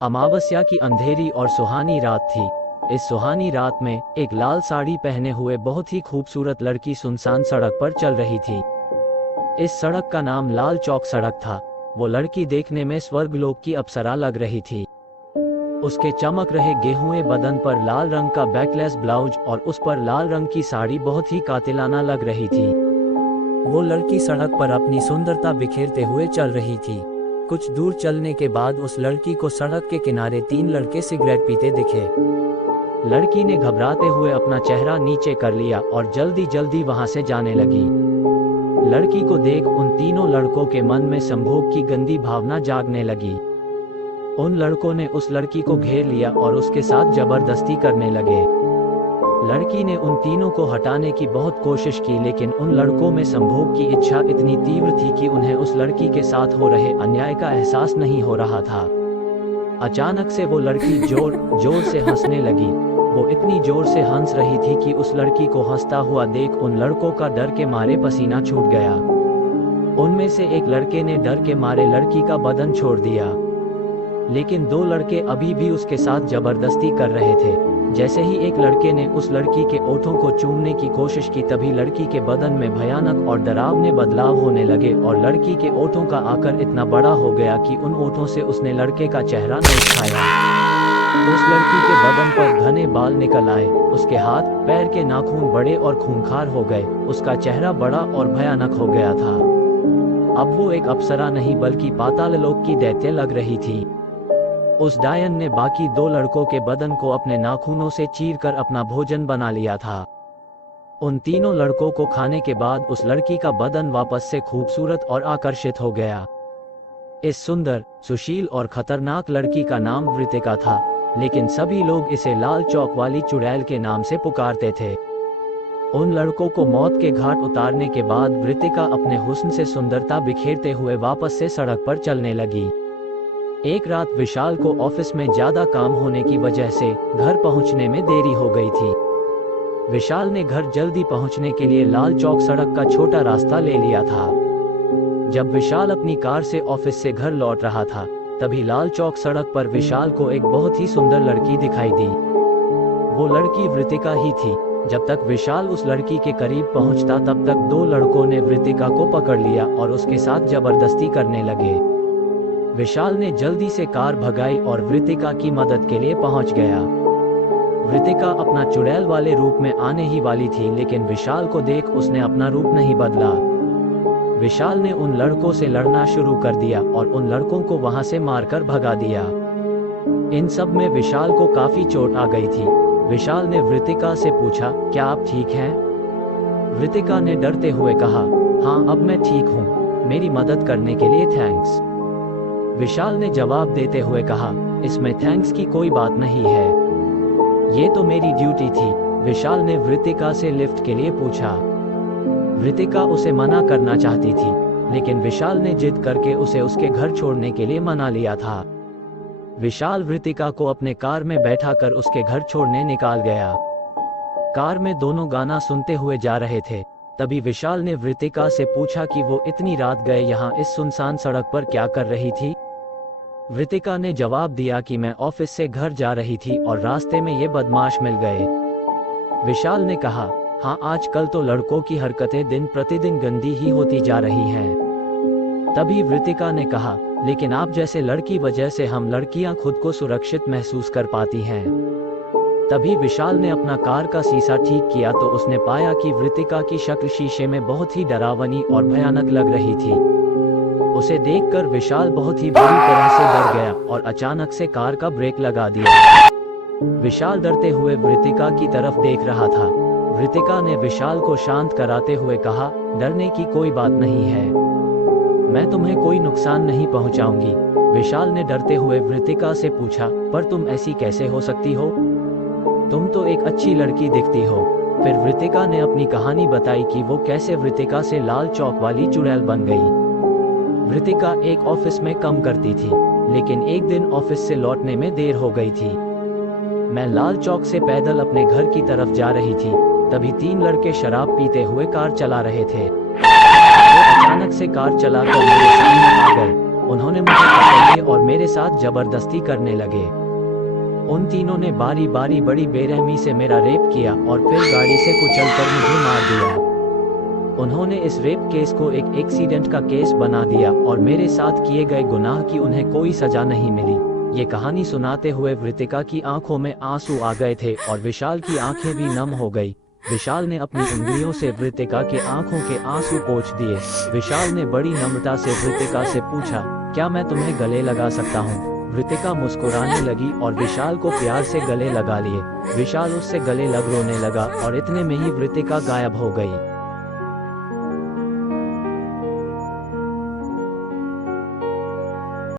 अमावस्या की अंधेरी और सुहानी रात थी। इस सुहानी रात में एक लाल साड़ी पहने हुए बहुत ही खूबसूरत लड़की सुनसान सड़क पर चल रही थी। इस सड़क का नाम लाल चौक सड़क था। वो लड़की देखने में स्वर्गलोक की अप्सरा लग रही थी। उसके चमक रहे गेहूं बदन पर लाल रंग का बैकलेस ब्लाउज और उस पर लाल रंग की साड़ी बहुत ही कातिलाना लग रही थी। वो लड़की सड़क पर अपनी सुंदरता बिखेरते हुए चल रही थी। कुछ दूर चलने के बाद उस लड़की को सड़क के किनारे 3 लड़के सिगरेट पीते दिखे। लड़की ने घबराते हुए अपना चेहरा नीचे कर लिया और जल्दी जल्दी वहां से जाने लगी। लड़की को देख उन तीनों लड़कों के मन में संभोग की गंदी भावना जागने लगी। उन लड़कों ने उस लड़की को घेर लिया और उसके साथ जबरदस्ती करने लगे। लड़की ने उन तीनों को हटाने की बहुत कोशिश की, लेकिन उन लड़कों में संभोग की इच्छा इतनी तीव्र थी कि उन्हें उस लड़की के साथ हो रहे अन्याय का एहसास नहीं हो रहा था। अचानक से वो लड़की जोर जोर से हंसने लगी। वो इतनी जोर से हंस रही थी कि उस लड़की को हंसता हुआ देख उन लड़कों का डर के मारे पसीना छूट गया। उनमें से एक लड़के ने डर के मारे लड़की का बदन छोड़ दिया, लेकिन 2 लड़के अभी भी उसके साथ जबरदस्ती कर रहे थे। जैसे ही एक लड़के ने उस लड़की के ओठों को चूमने की कोशिश की, तभी लड़की के बदन में भयानक और डरावने बदलाव होने लगे और लड़की के ओठों का आकार इतना बड़ा हो गया कि उन ओठों से उसने लड़के का चेहरा नहीं छाया। उस लड़की के बदन पर घने बाल निकल आए। उसके हाथ पैर के नाखून बड़े और खूंखार हो गए। उसका चेहरा बड़ा और भयानक हो गया था। अब वो एक अप्सरा नहीं बल्कि पाताललोक की दैत्य लग रही थी। उस डायन ने बाकी 2 लड़कों के बदन को अपने नाखूनों से चीरकर अपना भोजन बना लिया था। उन तीनों लड़कों को खाने के बाद उस लड़की का बदन वापस से खूबसूरत और आकर्षित हो गया। इस सुंदर, सुशील और खतरनाक लड़की का नाम वृतिका था, लेकिन सभी लोग इसे लाल चौक वाली चुड़ैल के नाम से पुकारते थे। उन लड़कों को मौत के घाट उतारने के बाद वृतिका अपने हुस्न से सुंदरता बिखेरते हुए वापस से सड़क पर चलने लगी। एक रात विशाल को ऑफिस में ज्यादा काम होने की वजह से घर पहुंचने में देरी हो गई थी। विशाल ने घर जल्दी पहुंचने के लिए लाल चौक सड़क का छोटा रास्ता ले लिया था। जब विशाल अपनी कार से ऑफिस से घर लौट रहा था, तभी लाल चौक सड़क पर विशाल को एक बहुत ही सुंदर लड़की दिखाई दी। वो लड़की वृतिका ही थी। जब तक विशाल उस लड़की के करीब पहुंचता, तब तक 2 लड़कों ने वृतिका को पकड़ लिया और उसके साथ जबरदस्ती करने लगे। विशाल ने जल्दी से कार भगाई और वृतिका की मदद के लिए पहुंच गया। वृतिका अपना चुड़ैल वाले रूप में आने ही वाली थी, लेकिन विशाल को देख उसने अपना रूप नहीं बदला। विशाल ने उन लड़कों से लड़ना शुरू कर दिया और उन लड़कों को वहां से मारकर भगा दिया। इन सब में विशाल को काफी चोट आ गई थी। विशाल ने वृतिका से पूछा, क्या आप ठीक हैं? वृतिका ने डरते हुए कहा, हाँ अब मैं ठीक हूँ, मेरी मदद करने के लिए थैंक्स। विशाल ने जवाब देते हुए कहा, इसमें थैंक्स की कोई बात नहीं है, ये तो मेरी ड्यूटी थी। विशाल ने वृतिका से लिफ्ट के लिए पूछा। वृतिका उसे मना करना चाहती थी, लेकिन विशाल ने जिद करके उसे उसके घर छोड़ने के लिए मना लिया था। विशाल वृतिका को अपने कार में बैठाकर उसके घर छोड़ने निकाल गया। कार में दोनों गाना सुनते हुए जा रहे थे। तभी विशाल ने वृतिका से पूछा कि वो इतनी रात गए यहाँ इस सुनसान सड़क पर क्या कर रही थी। वृतिका ने जवाब दिया कि मैं ऑफिस से घर जा रही थी और रास्ते में ये बदमाश मिल गए। विशाल ने कहा, हाँ आजकल तो लड़कों की हरकतें दिन प्रतिदिन गंदी ही होती जा रही हैं। तभी वृतिका ने कहा, लेकिन आप जैसे लड़की वजह से हम लड़कियां खुद को सुरक्षित महसूस कर पाती हैं। तभी विशाल ने अपना कार का शीशा ठीक किया तो उसने पाया कि वृतिका की शक्ल शीशे में बहुत ही डरावनी और भयानक लग रही थी। उसे देखकर विशाल बहुत ही बुरी तरह से डर गया और अचानक से कार का ब्रेक लगा दिया। विशाल डरते हुए वृतिका की तरफ देख रहा था। वृतिका ने विशाल को शांत कराते हुए कहा, डरने की कोई बात नहीं है, मैं तुम्हें कोई नुकसान नहीं पहुंचाऊंगी। विशाल ने डरते हुए वृतिका से पूछा, पर तुम ऐसी कैसे हो सकती हो? तुम तो एक अच्छी लड़की दिखती हो। फिर वृतिका ने अपनी कहानी बताई कि वो कैसे वृतिका से लाल चौक वाली चुड़ैल बन गई। वृतिका एक ऑफिस में काम करती थी, लेकिन एक दिन ऑफिस से लौटने में देर हो गई थी। मैं लाल चौक से पैदल अपने घर की तरफ जा रही थी, तभी 3 लड़के शराब पीते हुए कार चला रहे थे। वो अचानक से कार चलाकर मेरे सामने आ गए। उन्होंने मुझे पकड़ लिया और मेरे साथ जबरदस्ती करने लगे। उन तीनों ने बारी बारी बड़ी बेरहमी से मेरा रेप किया और फिर गाड़ी से कुचलकर मुझे मार दिया। उन्होंने इस रेप केस को एक एक्सीडेंट का केस बना दिया और मेरे साथ किए गए गुनाह की उन्हें कोई सजा नहीं मिली। ये कहानी सुनाते हुए वृतिका की आंखों में आंसू आ गए थे और विशाल की आंखें भी नम हो गई। विशाल ने अपनी उंगलियों से वृतिका के आंखों के आंसू पोंछ दिए। विशाल ने बड़ी नम्रता से वृतिका से पूछा, क्या मैं तुम्हें गले लगा सकता हूँ? वृतिका मुस्कुराने लगी और विशाल को प्यार से गले लगा लिए। विशाल उससे गले लग रोने लगा और इतने में ही वृतिका गायब हो गई।